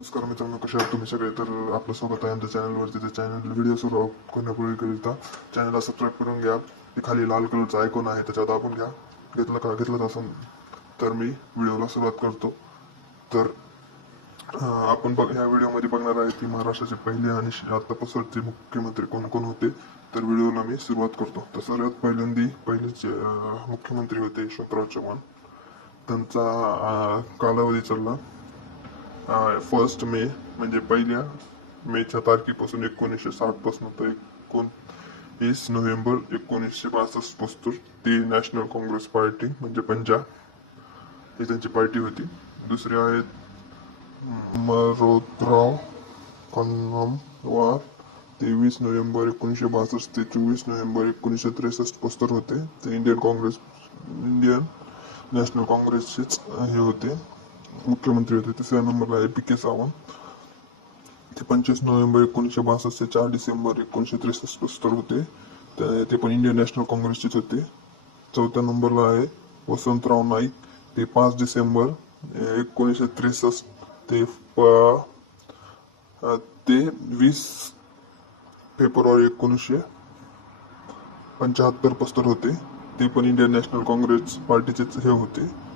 नमस्कार मित्रांनो कशा आहात तुम्ही सगळे? तर आपलं स्वागत आहे आमच्या चॅनलवरती तर चॅनल व्हिडिओ सुरू करण्यापूर्वीकरिता चॅनलला सबस्क्राईब करून घ्या. ते खाली लाल कलरचा आयकॉन आहे त्याच्यात आपण घ्या. घेतलं का? घेतलं असं तर मी व्हिडिओला सुरुवात करतो. तर आपण बघ ह्या व्हिडिओमध्ये बघणार आहे की महाराष्ट्राचे पहिले आणि श- आतापासूनचे मुख्यमंत्री कोण कोण होते? तर व्हिडिओला मी सुरुवात करतो. तर सर्वात पहिल्यांदी पहिलेचे मुख्यमंत्री होते यशवंतराव चव्हाण. त्यांचा कालावधी चालला. फर्स्ट मे म्हणजे पहिल्या मेच्या तारखेपासून एकोणीसशे साठपासून तर एकोणीस नोव्हेंबर एकोणीसशे बासष्टपासून ती नॅशनल काँग्रेस पार्टी म्हणजे पंजाब ही त्यांची पार्टी होती. दुसरे आहेत मरोदराव कन्नमवार तेवीस नोव्हेंबर एकोणीसशे बासष्ट ते चोवीस नोव्हेंबर एकोणीसशे त्रेसष्ट पोस्टर होते. ते इंडियन काँग्रेस इंडियन नॅशनल काँग्रेसचेच हे होते. मुख्यमंत्री होते तिसऱ्या नंबरला आहे पी के सावंत. ते पंचवीस नोव्हेंबर एकोणीसशे बासष्ट ते चार डिसेंबर एकोणीसशे त्रेसष्ट होते. ते- ते पण इंडियन नॅशनल काँग्रेसचेच होते. चौथ्या नंबरला आहे वसंतराव नाईक. ते पाच डिसेंबर एकोणीसशे त्रेसष्ट ते ते वीस फेब्रुवारी एकोणीसशे पंच्याहत्तर पस्तर होते. ते पण इंडियन नॅशनल काँग्रेस पार्टीचेच हे होते.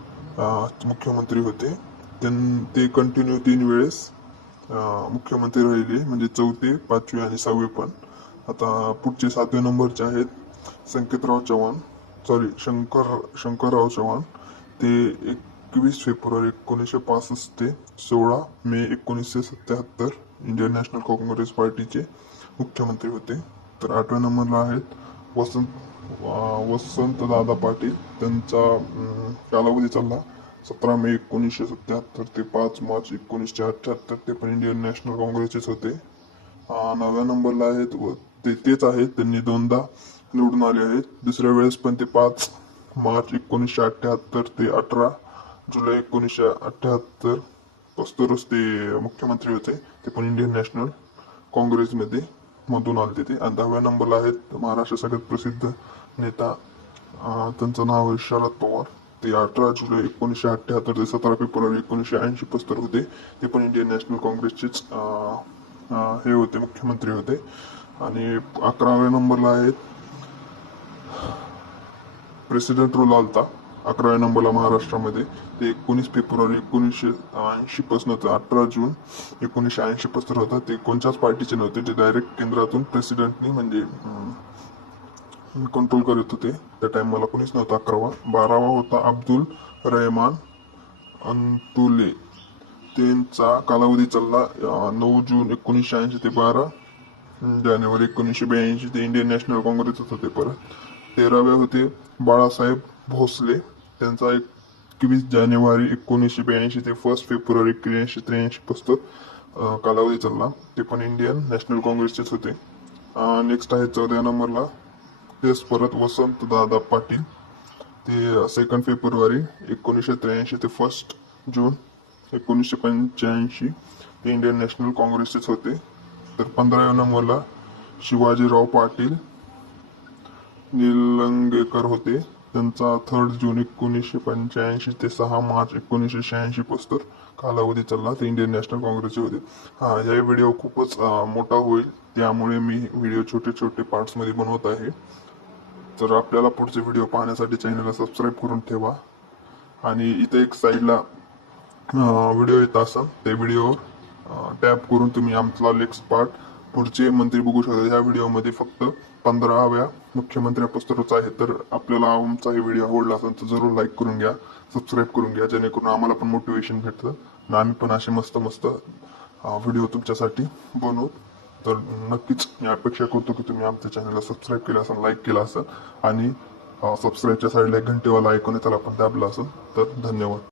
मुख्यमंत्री होते. ते कंटिन्यू तीन वेळेस मुख्यमंत्री राहिले म्हणजे चौथे पाचवे आणि सहावे पण. आता पुढचे सातवे नंबरचे आहेत संकेतराव चव्हाण सॉरी शंकर शंकरराव चव्हाण. ते एकवीस फेब्रुवारी एकोणीसशे पासष्ट ते सोळा मे एकोणीसशे सत्याहत्तर इंडियन नॅशनल काँग्रेस पार्टीचे मुख्यमंत्री होते. तर आठव्या नंबरला आहेत वसंत वसंतदादा वसंत दादा पाटील. त्यांचा कालावधी चालला सतरा मे एकोणीसशे सत्याहत्तर ते पाच मार्च एकोणीसशे अठ्ठ्याहत्तर ते पण इंडियन नॅशनल काँग्रेसचेच होते. नव्या नंबरला आहेत व ते तेच आहेत. त्यांनी दोनदा निवडून आले आहेत. दुसऱ्या वेळेस पण ते पाच मार्च एकोणीसशे अठ्ठ्याहत्तर ते अठरा जुलै एकोणीसशे अठ्ठ्याहत्तर पस्तरच ते मुख्यमंत्री होते. ते पण इंडियन नॅशनल काँग्रेसमध्ये मधून आले ते आणि दहाव्या नंबरला आहेत महाराष्ट्र सगळ्यात प्रसिद्ध नेता. त्यांचं नाव आहे शरद पवार. ते अठरा जुलै एकोणीसशे अठ्ठ्याहत्तर ते सतरा फेब्रुवारी एकोणीसशे ऐंशी पस्तर होते. ते पण इंडियन नॅशनल काँग्रेसचेच हे होते मुख्यमंत्री होते. आणि अकराव्या नंबरला आहेत प्रेसिडेंट रोल आलता अकराव्या नंबरला महाराष्ट्रामध्ये. ते एकोणीस फेब्रुवारी एकोणीसशे ऐंशी पासून ते अठरा जून एकोणीसशे ऐंशी पासून होता. ते कोणत्याच पार्टीचे नव्हते ते डायरेक्ट केंद्रातून प्रेसिडेंटनी म्हणजे कंट्रोल करत होते. त्या टाइम मला कोणीच नव्हता अकरावा. बारावा होता अब्दुल रहमान अंतुले. त्यांचा कालावधी चालला नऊ जून एकोणीसशे ऐंशी ते बारा जानेवारी एकोणीसशे ब्याऐंशी ते इंडियन नॅशनल काँग्रेसच होते परत. तेरावे होते बाळासाहेब भोसले. त्यांचा एकवीस जानेवारी एकोणीसशे ब्याऐंशी ते फर्स्ट फेब्रुवारी एकोणीसशे त्र्याऐंशी पासून कालावधी चालला. ते पण इंडियन नॅशनल काँग्रेसचेच होते. नेक्स्ट आहे चौदा नंबरला. तेच परत वसंत दादा पाटील. ते सेकंड फेब्रुवारी एकोणीसशे त्र्याऐंशी ते फर्स्ट जून एकोणीसशे पंच्याऐंशी ते इंडियन नॅशनल काँग्रेसचेच होते. तर पंधरा नंबरला शिवाजीराव पाटील निलंगेकर होते. त्यांचा थर्ड जून एकोणीसशे पंच्याऐंशी ते सहा मार्च एकोणीसशे शहाऐंशी पस्तर कालावधी चालला ते इंडियन नॅशनल काँग्रेसचे होते. हा या व्हिडिओ खूपच मोठा होईल. त्यामुळे मी व्हिडिओ छोटे छोटे पार्ट्समध्ये बनवत आहे. तर आपल्याला पुढचे व्हिडिओ पाहण्यासाठी चॅनलला सबस्क्राईब करून ठेवा. आणि इथे एक साईडला व्हिडिओ येत असाल त्या व्हिडिओवर टॅप करून तुम्ही आमचा नेक्स्ट पार्ट पुढचे मंत्री बघू शकता. ह्या व्हिडिओमध्ये फक्त पंधराव्या मुख्यमंत्री पुस्तकच आहे. तर आपल्याला आमचा हे व्हिडिओ आवडला असेल तर जरूर लाईक करून घ्या सबस्क्राईब करून घ्या जेणेकरून आम्हाला पण मोटिवेशन भेटतं. आणि आम्ही पण असे मस्त मस्त व्हिडिओ तुमच्यासाठी बनवू. तर नक्कीच मी अपेक्षा करतो की तुम्ही आमच्या चॅनलला सबस्क्राईब केलं असेल लाईक केलं असेल आणि सबस्क्राईबच्या साईडला एक घंटेवाला ऐकून त्याला पण दाबला असेल तर धन्यवाद.